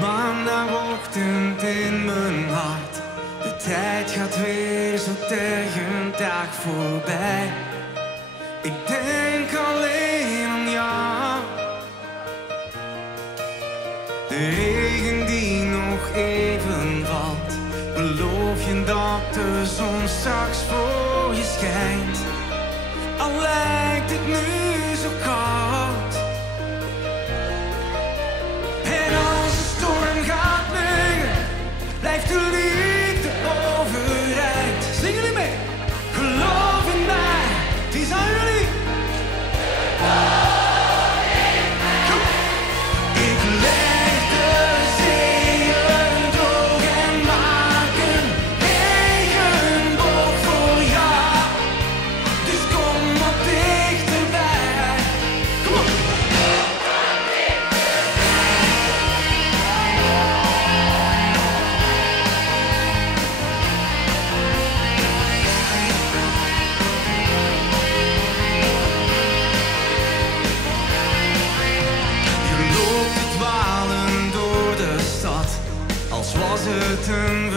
Maandagochtend in mijn hart. De tijd gaat weer zo tegen dag voorbij. Ik denk alleen aan jou. De regen die nog even valt. Beloof je dat de zon straks voor je schijnt. Al lijkt het nu zo koud. En als de storm gaat liggen, blijft de liefde overeind. Zingen jullie mee? Geloof in mij, die zijn jullie. Ik leg de zeeën droog en maak een regenboog voor jou. Dus kom wat dichterbij. Kom op! Je loopt te dwalen door de stad, als was het een